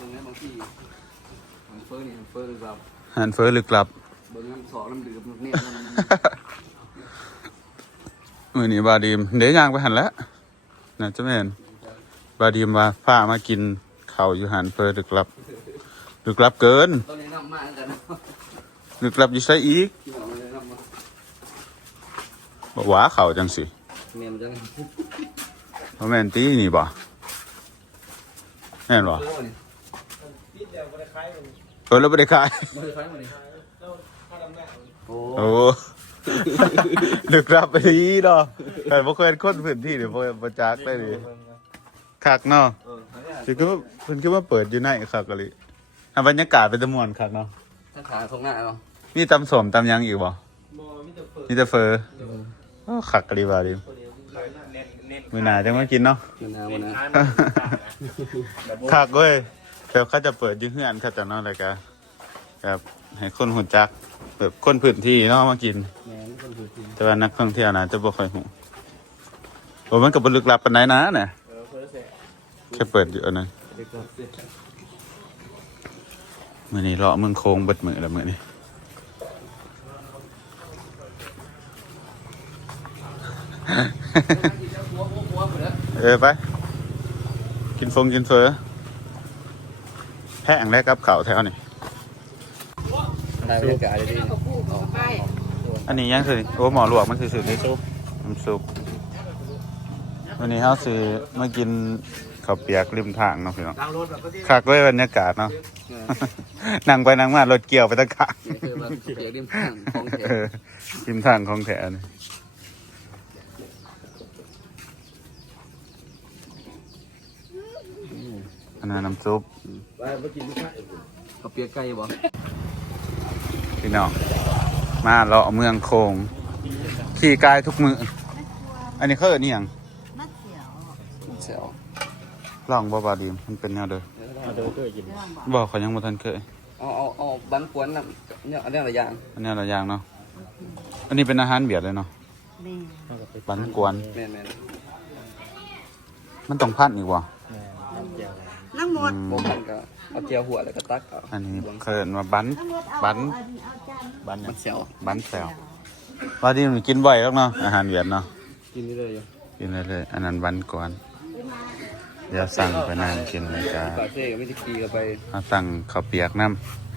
ตรงนี้บางทีหันเฟอร์นี่หันเฟอร์เราหันเฟ้อลึกลับ เบิ้งน้ำสองน้ำดื่มเนี่ยน้ำมือนี้บาดีมเดี๋ยวย่างไปหันแล้วนะเจ้าแม่นบาดีมมาพามากินข้าวอยู่หันเฟ้อลึกลับลึกลับเกินตอนนี้น้ำมากกันนะลึกลับอยู่ใส่อีกที่บอกเลยน้ำมาบอกว่าข้าวจังสิเมมจังบ่แม่นตีนี่บ่แม่นบ่เฟอร์นี่ นิดเดียวก็ได้คล้าย กันเพิ่นแล้วบ่ได้ขายไม่ได้คล้ายมาดิแล้วถ้าดำหน้าโอ้โอ้ลึกลับไปอีเนาะแต่บ่เคยคนพื้นที่เดี๋ยวบ่บ่จักได้ดิคักเนาะเอออันนี้สิคือว่าเพิ่นคือว่าเปิดอยู่ในคักกะลิอะบรรยากาศเป็นตะมวนคักเนาะถ้าขาตรงหน้าเนาะมีตำสมตำหยังอีกบ่มอมิเตอร์เฟิร์มีแต่เฟอโอ้คักกะลิบาดิตัวเดียวเน้นเน้นมื้อหน้าจังมากินเนาะมันนามันนะคักเว้ย แบบเขาจะเปิดอยู่เฮือนเขาจะเนาะแล้วก็แบบให้คนหูจักแบบคนพื้นที่เนาะมากินแม่นคนถือทีแต่ว่านักท่องเที่ยวน่ะจะบ่ค่อยฮู้โอ้มันก็บ่ลึกลับปานใดนะน่ะเออเฟิร์สเซ็ตแค่เปิดอยู่อันนั้นเด็กเราเสียมื้อนี้เลาะเมืองโค้งเบิดมื้อแล้วมื้อนี้หัวหัวหัวหมดแล้วเออไป กินฟงกินเฟอ แพงแล้วกับเขาวแถวนี่ได้บรรยากาศดีกับผู้กับไปอันนี้ยังคือโอ้หมอหลวกมันคือสื่อนี่ซุปน้ำซุปวันนี้เขาซื้อมากินข้าวเปียกริมทางเนาะพี่น้องทางรถแบบก็ที่คักด้วยบรรยากาศเนาะนั่งไปนั่งมารถเกี่ยวไปตั้งขางนี่คือว่าเปียกริมข้างของแท้เออริมทางของแถนี่อันนั้นน้ำซุป ไปไปกินลูกค้าก็เปียกไก่บ่พี่น้องมาเลาะเมืองโคง ขี่กายทุกมือ อันนี้เขาเอิ้นนี่ยังมัดเสียวเสียวลองบ่บาดีมมันเป็นแนวเด้อเดี๋ยวเคยกินเรื่องบอกบอกเขายังบ่ทันเคยเอาเอาเอาบันกวนน่ะเนี่ยอันนี้อะไรอย่างอันนี้หลายอย่างเนาะอันนี้เป็นอาหารเบียดเลยเนาะแม่ปันกวน แม่นแม่นมันต้องพันอีกว่ะนั่ง หมดอืมบ่มันก็เอาเจียวหัวแล้วก็ตักเอาอันนี้เคยเอิ้นว่าบันนั่งหมดเอาบันเอาเอาจานบันหยัมังนเสียวบันแซวบาดีมันกินบ่อยแล้วเนาะอาหารเวียดเนาะกินนี่เลยอยู่กินเรื่อยๆอันนั้นบันกวนเดี๋ยวสั่งไปนั่งกินเลยจ้าปาเซ่ก็ไม่ได้กีกันไปเอาสั่งข้าวเปียกน้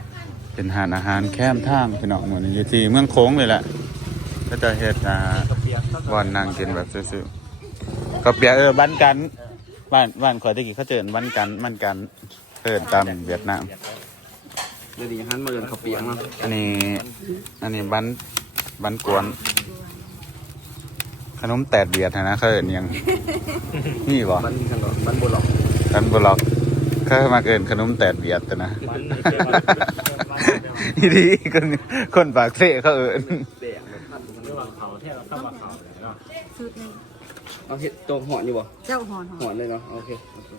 ำเป็นอาหารอาหารแคมทางพี่น้องเหมือนอยู่ที่เมืองโค้งเลยแหละก็จะเฮ็ดอ่าเปียกต้องบ่อนนั่งกินแบบซื่อๆก็เปียกเออบ้านกัน บ้านบ้านข่อยตะกี้เขาเจอบ้านกันมันกันเอินตามเวียดนาม เดี๋ยวนี้หันมาเดินเขาเปียกเนาะอันนี้ อันนี้บ้านบ้านกวน ขนมแตดเบียดนะนะเขาเอินหยังนี่บ่บันขนมบันโบหลอกท่านบล็อกเขามาเกินขนมแตดเบียดแต่นะมันนี่เกี่ยวกับนี่ดีคนคนปากเสะเขาเอินแดงแบบพัน สุดหนึ่งเอาเห็ดตรงหอนอยู่บ่เจ้าหอนหหออนนเลยเนาะโอเคโอเค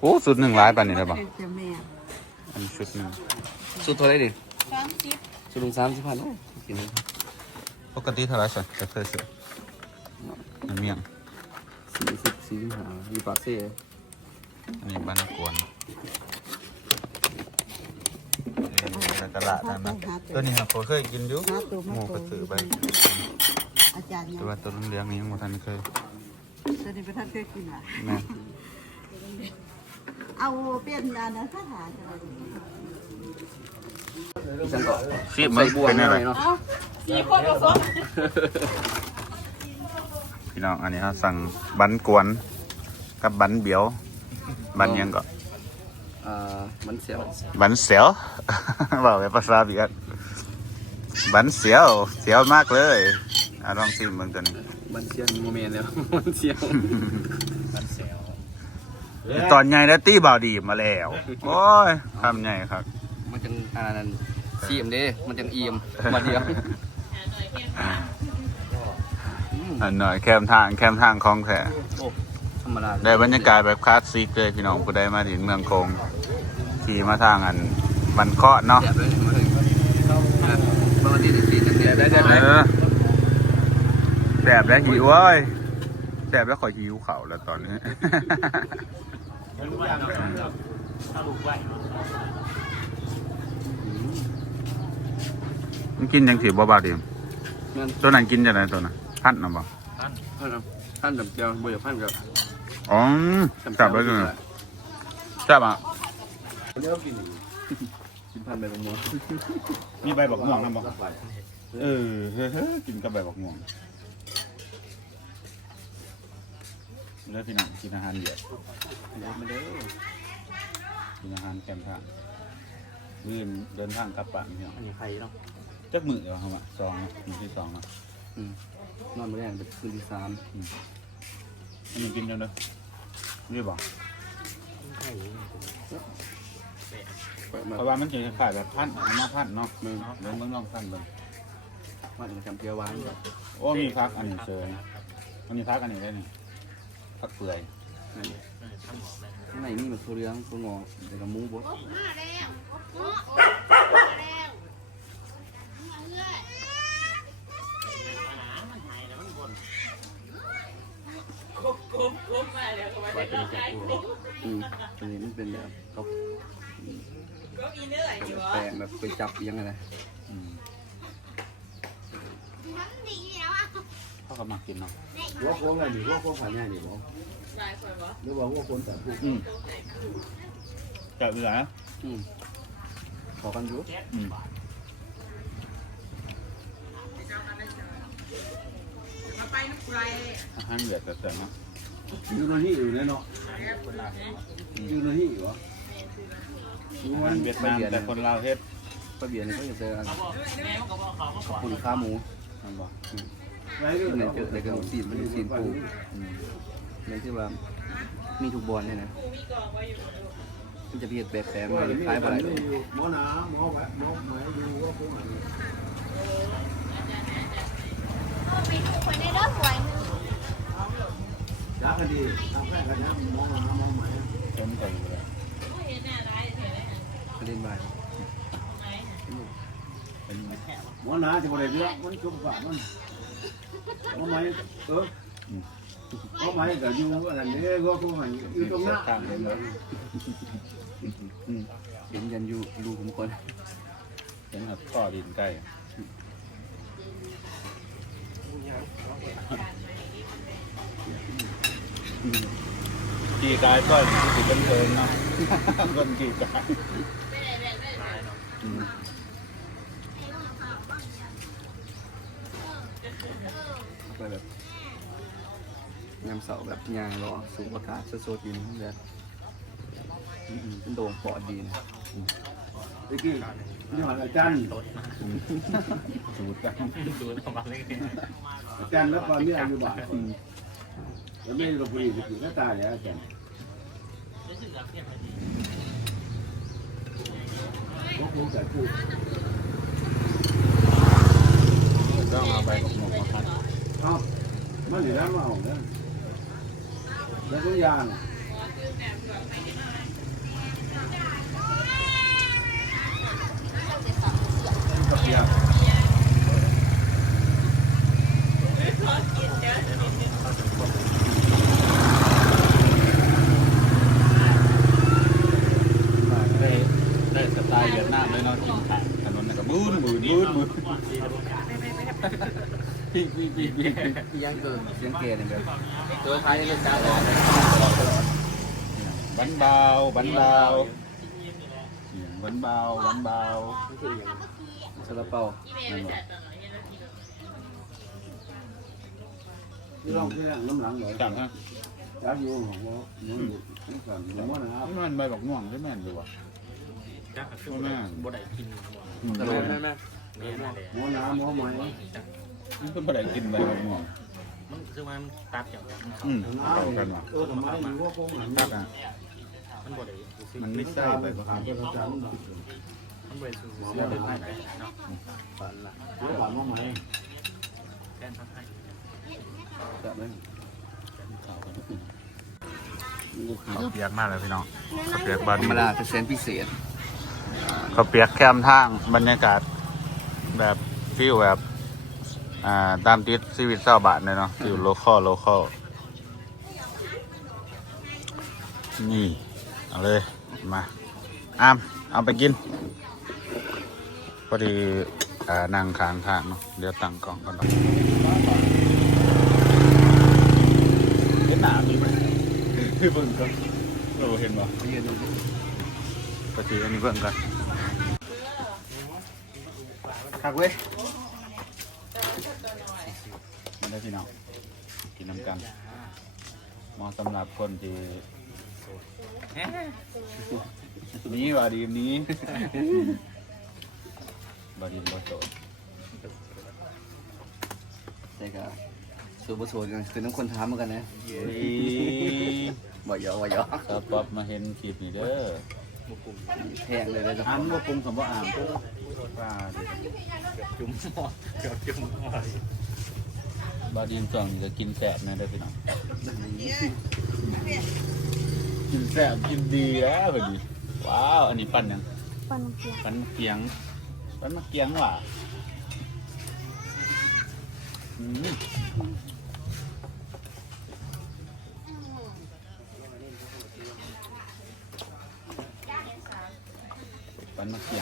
โอ้สุดหนึ่งร้ายปานนี้เลยบ่เจ้าแม่อันนี้ชุดหนึ่งสุดเท่าไหรดิสามสิบสุดหนึ่งสามสิบพันโอ้ยกินเลยปกติเท่าไหรสักจะเคยซื้อน้ำเมี่ยงสี่สิบสี่สิบห้าอยู่ปากเซ่อันนี้บ้านกวนในตลาดนั่นนะตัวนี้ครับผมเคยกินอยู่หาตัวหมามูโตกระสือไป อาจารย์เนี่ยแต่ว่าตัวเลี้ยงๆนี้ยังไม่ทันเคยตอนนี้ประธานเคยกินอะนะเอาเป็นอันนั้นถ้าหาจะได้ฉันก็ซีมัใส่นบัวเป็นหอะไรน่อยเนาะสี่คนก็สองพี่น้องอันนี้เขาสั่งบันกวนกับบันเบียว บันยังก็อ่ามันเสียวบันเสียว บอกเป็นภาษาเบียดบันเสียว เสียวมากเลย อะลองชิมเบิ่งตัวนี้มันเสียวโมเมนต์แล้ว มันเสียวมันเซลตอนใหญ่แล้วตี้บ่าวดีมาแล้ว โอ้ยทำใหญ่ครับ มันจังอ่านั่นซีมเด้มันจังเอียมมาเดียวอันหน่อยแคมทางแคมทางของแท้ธรรมดาได้บรรยากาศแบบคลาสสิกเลยพี่น้องผู้ใดมาถึงเมืองคงขี่มาทางอันบันเคาะเนาะแดบเลยมาถึงปกติจะกินจังเดียวได้ได้เออ แบบแล้วหิวเว้ยแบบแล้วขอยหิวเข่าวแล้วตอนนี้ถ้าลูกไหวมันกินยังถือบ่บาดเดียวนั่นตัวนั้นกินจะไหนตัวนั้นพัดนะบ่ท่านท่านครับท่านดับเจียวบ่อยากท่านกับอ๋อจับไว้เลยจับอะเลี้ยวกินกินพันใบมะม่วงมีใบบักม่วงนะบ่เออเฮ้ยกินกับใบบักม่วง เลือกพี่น้องกินอาหารเดียวเลี้ยวมาเด้อกินอาหารแคมป์ทางลืมเดินทางกลับบ้านพี่น้องอันนี้ใครเนาะจักมือเดียวครับอะสองนะมือที่สองนะอืมนอนมาแรงเป็นคืนที่สามอันนี้กินจังเลยรีบบอกใครเปิดมาเพราะว่ามันจะขายแบบพันเอามาพันเนาะมึงเบิ่งเบิ่งลองพันเบิ่งว่าจะจำเจียวหวานโอ้มีพักอันนี้เชยมันมีพักอันนี้ได้นี่ พักเปื่อยนั่นท่านบอกเลยข้างในนี่มันตัวเรืองตัวงอเดี๋ยวกับหมูบดไว้เป็นแก่ตัวอืมอันนี้มันเป็นแบบเขาแบบแปลงแบบไปจับอีหยังไงนะอืม เขาก็มากินเนาะหัวโค้งอะไรนี่หัวโค้งผ่านแน่นี่บ่หรือว่าหัวโค้งแต่ผู้อืมจะเหลืออืมขอกันอยู่อืมอาหารเหลือแต่แต่เนาะอยู่ในที่อยู่เนี่ยเนาะอยู่ในที่อยู่วะอาหารเวียดนามแต่คนลาวเฮ็ดป้าเบียร์นี่ก็จะเจอกันขอบคุณข้าหมูนั่นบ่ ไรที่ก็ไหนเจอในกระดูกซีนมันเป็นซีนปูอืมในที่ว่ามีทุกบอลเนี่ยนะมันจะเรียกแบบแปลงมาคล้ายอะไรหมอหนาหมอแหวะหมอหมายอยู่หัวโค้งอะไรไปดูคนได้เด้อสวยหนึ่งจ้าคดีทางแพทย์กันนะหมอหนาหมอหมายเต็มใจเลยประเด็นใหม่เป็นไงหมอหนาจะบ่ได้เรื่องมันชุบฝามัน หมอหมายเออหมอหมายก็อยู่อันนั้นนี่หัวโค้งอยู่ตรงนั้นข้างเลยเนาะเห็นยันอยู่รูขุมคนเป็นแบบข้อดินใกล้กี่กายก็ติดกันเพลินนะคนกี่กาย ไปแบบ ยามเสาร์แบบยางรอสูงอากาศสดๆอยู่นี่แบบอืมๆเป็นโด่งปอดดีนะตะกี้นี่หันอาจารย์สูตรกันดูประมาณนี้อาจารย์แล้วก็มีอายุบ่ายแล้วไม่ลงไปอีกถึงก็ตายแล้วอาจารย์หัวโค้งแต่ผู้ต้องเอาใบของหมกมาพัดเอ้ามันอยู่แล้วมาเอาแล้ว แล้วทุกอย่างเปียกได้ได้สไตล์เวียดนามเลยเนาะกินขายถนนน่ะก็บูนบูนบูนบูน ปีปีปีปีที่ยังเกิดเสียงเกย์เนี่ยแบบตัวท้ายเล่นการรอเลยบันเบาบันเบาเสียงบันเบาบันเบาซาลาเปานั่นบ่ที่เราที่นั่งน้ำหลังเลยจังฮะจ้าอยู่ของว่ามันอยู่ที่สั่นหรือว่านะครับนี่มันใบบอกม่วงใช่ไหมนอยู่วะจักคือบ่ได้กินอืมแต่แม่แม่แม่แม่น่าแดงหมอหนาหมอไหม มันเป็นประเด็นกินใบบอกม่วงมันคือมันตัดอย่างอืมหนาเข้ากันว่ะเออทำไมอยู่ว่าคงหันตักอะมันบ่ได้มันไม่ใช่ใบบอกขาดม่วงไปกระจังมันบ่ได้สูเสียเป็นไปไหนเนาะฝันละหมอผ่านหมอไหมแค่ทักให้จะไม่ข้าวเปียกมากเลยพี่น้องข้าวเปียกบาธรรมดาแต่แสนพิเศษข้าวเปียกแคมทางบรรยากาศแบบฟิลแบบ อ่าตามติดชีวิตชาวบ้านเลยเนาะฟิลโลคอลโลคอลนี่ เอาเลย มาอาม เอาไปกิน พอดีอ่านั่งค้างทางเนาะเดี๋ยวตั้งกล้องก่อนเนาะเห็นหนามีไหมคือเบิ่งก็โอ้เห็นบ่ยืนตรงนี้ปกติอันนี้เบิ่งกันหักเว้ย มัน ได้พี่น้องกินน้ำกันเหมาะสำหรับคนที่นี้ว่าดีมนี้บาดีมบ่โสดแต่ก็สูบสูบกันคือน้ำคนถามเหมือนกันนะนี่บ่ยอบ่ยอถ้าป๊อบมาเห็นคลิปนี้เด้อแพงเลยเลยจ้ะอ่านบ่ปรุงคำว่าอ่านว่าดิจุ่มหม้อเกือบจุ่มหม้อ บาดีมช่วงนี้จะกินแสบนะเด้อพี่น้องกินแสบกินดีแล้วพอดีว้าวอันนี้ปั้นยังปันเกียปั้นมะเกียงปั้นมะเกียงว่ะอืมปั้นมะเกียง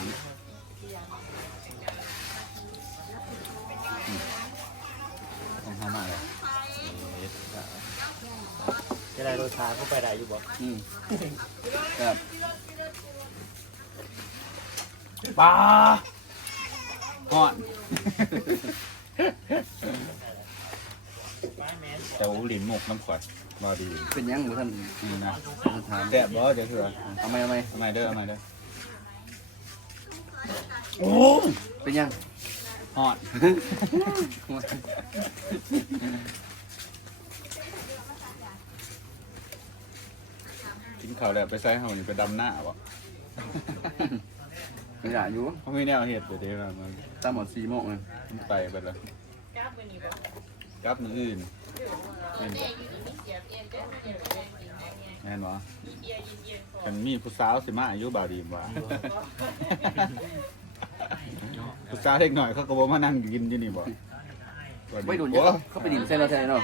อยู่บ่อืมครับปลาห่อน แต่ว่าหลินหมกน้ำขวดบอดีเป็นยังบ่ท่านนี่นะท่านถามแซ่บบ่เดี๋ยวเถื่อเอาไหมเอาไหมเอามาเด้อเอามาเด้อโอ้เป็นยังห่อน นข้าวแล้วไปใส่เฮานี่ไปดำหน้าบ่ ไม่ได้อยู่เขาไม่แนวเห็ดเดี๋ยวเดี๋ยวมันตามหมดสี่โมงเลยมันไปไปแล้วกลับมืออื่นเห็นบ่แม่นบ่กันมีผู้สาวสิมาอายุบาวดีมว่า ผู้สาวเล็กหน่อยเขาก็บ่มานั่งกินที่นี่บ่ ไม่โดนเยอะเขาไปดินเส้นเราแทนเนาะ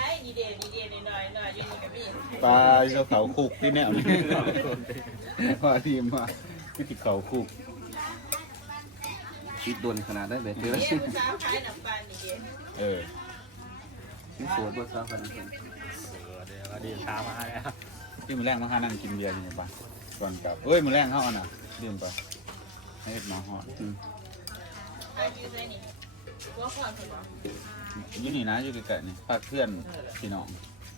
ปลาเจ้าเขาคุกที่แนวนี้พอทีมมาที่ติดเขาคุกคิดโดนขนาดได้แบบเจอเออนี่สวยเบิกซาขนาดนั้นเดี๋ยวดีช้ามาให้แล้วที่มือแรกมาหานั่งกินเบียร์อยู่บ้านก่อนกลับเอ้ยมือแรกเขาเอาน่ะเรียนไปให้เฮ็ดหมาหอด อยู่นี่นะอยู่ใกล้ๆนี่พักเพื่อนพี่น้อง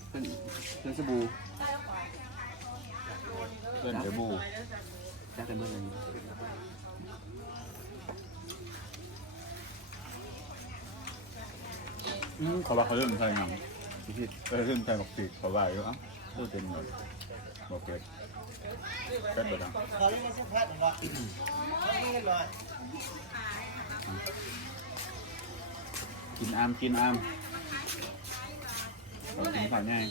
เพื่อนเพื่อนสบู่เพื่อนเดบูแจ้งกันเมื่อไหร่อืมเขาว่าเขาเริ่มใส่หนังพี่เออเริ่มใส่บักปีกเขาว่าอยู่อะตู้เต็มหมดบอกเลยแป๊บเดียวนะ กินอามกินอามขอกินข้าวง่าย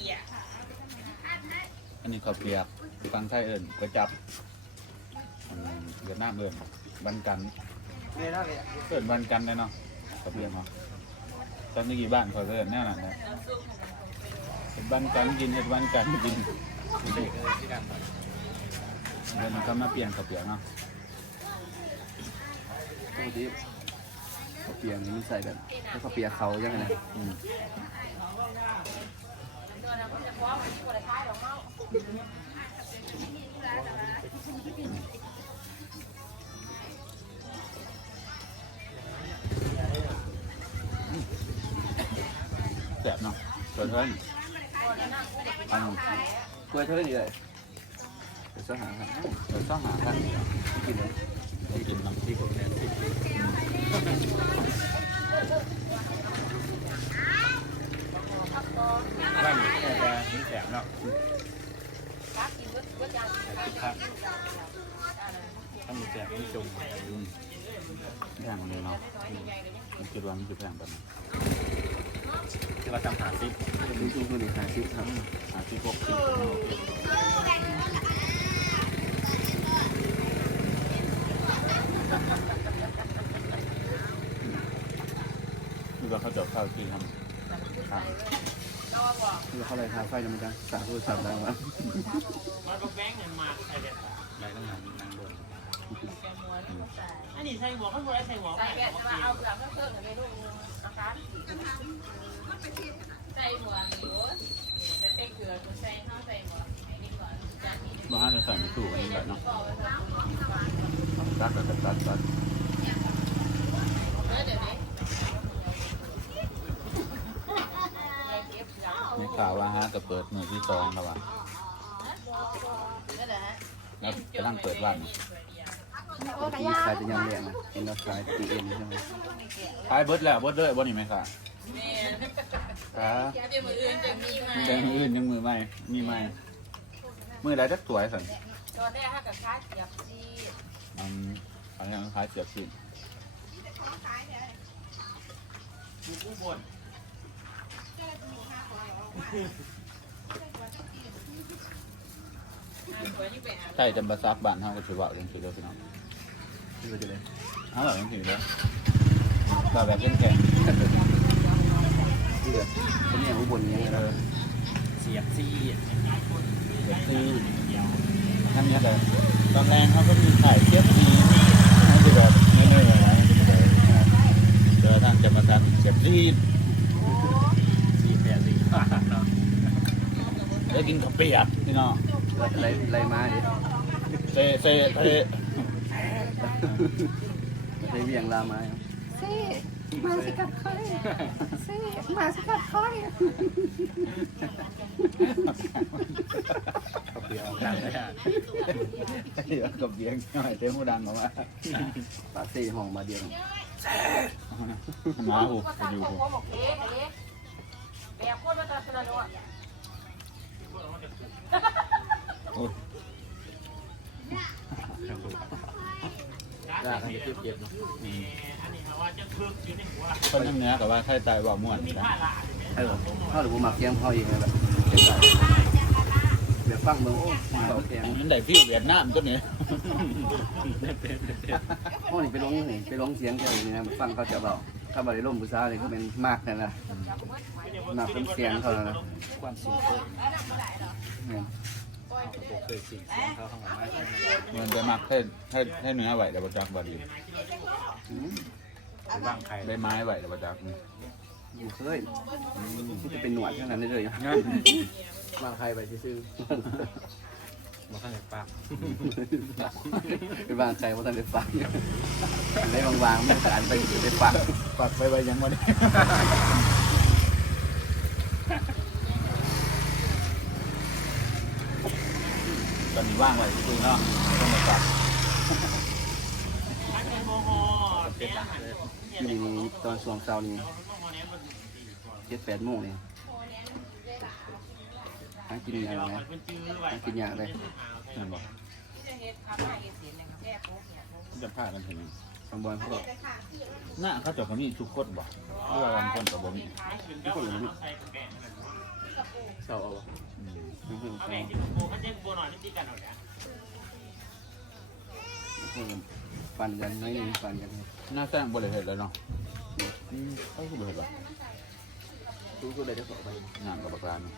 อันนี้ข้าวเปียกฟังไทยเอิญก๋วยจับอืมเวียดนามเอิญบันกันเอิญบันกันเลยเนาะข้าวเปียกเนาะตอนนี้กี่บ้านเขาเอิญแน่นอนนะเห็ดบ้านกันกินเห็ดบ้านกันกินเด็กเลยที่ดังเดี๋ยวมันก็มาเปลี่ยนข้าวเปียกเนาะ เขาเปียกนี่มันใส่แบบให้เขาเปียกเขายังไงนะอืมแสบเนาะเกิดเพิ่นอันนั้นกล้วยเท่าไหร่ดีเลยเดี๋ยวจะหาครับเดี๋ยวต้องหาท่านกินเลยกินน้ำที่ผมเนี่ยบ้านนี้แต่มีแสบเนาะครับต้องมีแสบมีจุ่มอืมแพงเลยเนาะมันคิดว่ามันจะแพงปานนั้นที่เราทำหาซิดูดูดูดิหาซิปครับหาที่พวกที่คื อว่าเขาจะเข้าที่ทำครับคือเขาเลยทาไฟนเหมือนกันสาธุสามดังวะมันก็แบงเงินมาไอ้เด็กไรต้องงานนั่งบนอันนี้ใส่หมวข้างบนใส่หมวใส่แบบจะมาเอาเปลือกเพิ่มๆไปดูอาการใส่หมวกอยู่ใส่เกลือใส่ข้าวใส่หมวบ้านี้บ้านจะใส่ไม่ถูกอันนี้แบบเนาะตัดตัดตัดตัดตัด เออเดี๋ยวนี้ ใน ข่าวว่าฮะจะเปิดมือที่สองแล้วว่ะก็เดี๋ยวฮะแล้วกำลังเปิดบ้านมีสายจะยังเรียนนะเอ็นเราสายตีเอ็นใช่ไหมขายเบิร์ดแล้วเบิร์ดเลยบ่นี่ไหมค่ะนี่ครับเดี๋ยวมืออื่นจะมีมาแดงอื่นยังมือใหม่มีใหม่มืออะไรจะสวยสันตอนแรกถ้ากับค้าเสียบซีอืมอันนี้ขายเสียบสิผู้บน ใช่จำปาซักบ้านเฮาก็ถือว่ายังถือได้พี่น้องที่เราจะเลยเอาแบบยังถือได้แบบแบบเข้มแข็งที่เหลือเป็นอย่างอุบลยังไงเราเสียบซีแบบที่นั่นเนี่ยแต่ตอนแรกเขาก็มีขายเทียบสีให้ดูแบบไม่เหนื่อยอะไรเจอทางจำปาซักเสียบซี ซีแปดสี่เนาะ ได้ กินข้าวเปียกพี่น้องไล่ไล่มาดิเซ่เซ่เซ่ไล่เวียงลามามาสิกัดคอยสิมาสิกัดคอยเขาเปลี่ยนดังเลยฮะเดี๋ยวกับเบียงหน่อยเต็มหูดังออกมาปาซี่ห้องมาเดียวหมาหูไปอยู่หูบอกเอ๊ะเอ๊ะแบบโคตรมาตราสระโจ็บเจ็บเนาะอันนี้ว่าจะคึกอยู่ในทั้งเนื้อกับว่าไข่ไตว่าม่วนมีนะผ้าละเออเขาหรือว่ามักเลี้ยงเขาเองแบบเจ็บใจเดี๋ยวฟังเมืองโอ้เขาแข็งมันได้ฟิวเวียดนามตัวนี้ห้องนี่ไปลงนี่ไปลงเสียงแค่นี้นะฟังเขาจะบอกถ้าบริลมผู้สาวนี่ก็เป็นมากนั่นแหละมากเป็นเสียงเขาแล้วนะความสูงโคตรเนี่ยเขาเคยสิงเสียงเขาข้างหลังไม่มันจะมักให้ให้ให้เนื้อไหวแต่ประจักบดีอืมบางใครได้ไม้ไหวแต่ประจักอยู่เคยที่จะเป็นหนวดเท่านั้นได้เลยบางใครไปซื้อมาข้างในปากไปวางใจว่าท่านได้ฟังได้วางๆไม่การไปอยู่ได้ฟังปักไปไว้ยังวันนี้ ตอนนี้ว่างไว้คือเนาะต้องมาปักเป็นทหารเลยอยู่นี่ตอนช่วงเช้านี้เจ็ดแปดโมงนี่หากินอย่างไรหากินอย่างไรนั่นบอกจะพากันถึงบางบอลเขาบอกหน้าเขาจะเขามีทุกคนบอกเวลาบางคนกับบ่มีทุกคนเลยนะเศร้าเอาทุกคน เอาเขาแบ่งที่โบมันจะโบหน่อยที่กันหน่อยนะทุกคนฟันกันไม่หนึ่งฟันกันหน้าแจ้งบริเหตุเลยเนาะอืมเขาคือบริเหตุหรอทุกคนเลยจะบอกไปงานกับประการเนาะ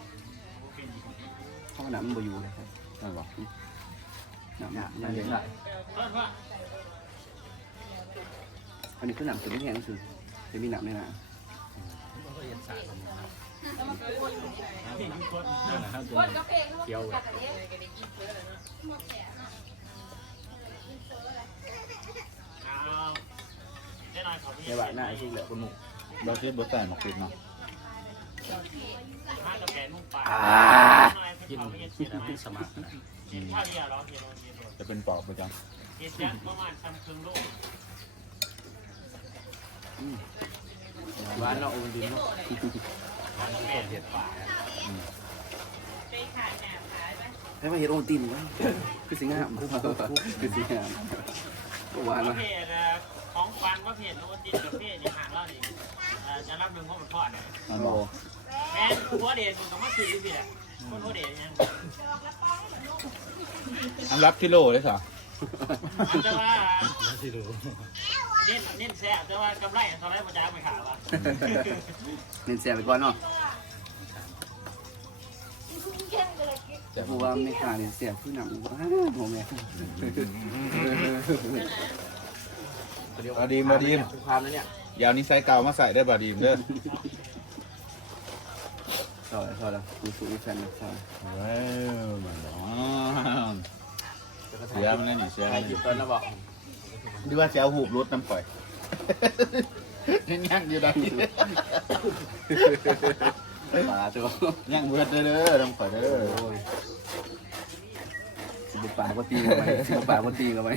ห้องน้ำมันบ่อยู่เลยครับนั่นบอกน้ำน้ำเย็นเพราะว่าอันนี้คือน้ำสุดที่แห้งสุดจะมีน้ำในน้ที่ทุกค นนั่นแหละครับคนก็เพลงเคี้ยวเลยเอาได้หน่ยขอพี่ำในว่าหน้าไอ้ที่เหลือคนหมู่เราคิดบทแต่หมกปิดเนาะอ่ากินกินอะไรสมัครอืมข้าวเดียวร้องจะเป็นปอบประจำครึ่งหวานเนาะอ้ดินเนาะ แม่เห็ดป่าให้มาเห็ดโอตินวะคือสิงหามคือสิงหามหวานประนะเภทของฟันประเภทโนตินประเภทนี่ห่างเราดิจะรับหนึ่งเพราะมันทอดเนี่ยำนั่นบอกแม่หัวเด่นต้องมาซื้อสิแหละคนหัวเด่นยังอันรับกิโลเลยสะ แต่ว่าเน้นเน้นแซ่แต่ว่ากำไรตอนแรกมันจะเอาไปขายวะเน้นเสียไปก่อนเนาะแต่เพราะว่าไม่ขาดเสียคือหนังว้าผมเนี่ยบาดีมบาดีมความแล้วเนี่ยอยาวนี้ใส่เก่ามาใส่ได้อบาดีมเด้อซอยซอยแล้วกูสูอีแฟนซอยว้าวมันร้อน เสียมันเลยนี่เสียมันเลยตอนแล้วบอกดีว่าจะเอาหูบรถน้ำข่อยยังยังอยู่ได้ปลาตัวยังเบิดเด้อเด้อน้ำข่อยเด้อโอ้ยสิบปากว่าตีกันไหมสิบปากว่าตีกันไหม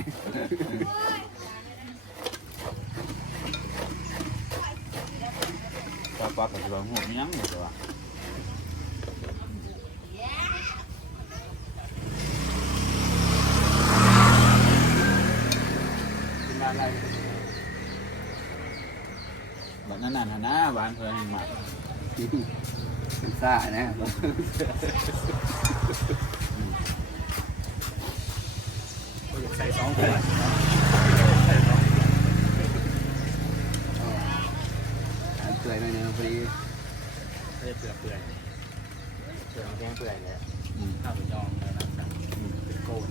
ปลาปลากับเราหูบยังอยู่ตัว เป็นอะไร แบบนั้นน่ะนะบ้าน เพื่อนให้มาเป็นซ่านะใส่สองคนเปื่อยหน่อยนึงพอดีเพื่อเปื่อยเปื่อยเปื่อยแกงเปื่อยเลยอืมข้าวจองเลยนะจ๊ะเป็นโกน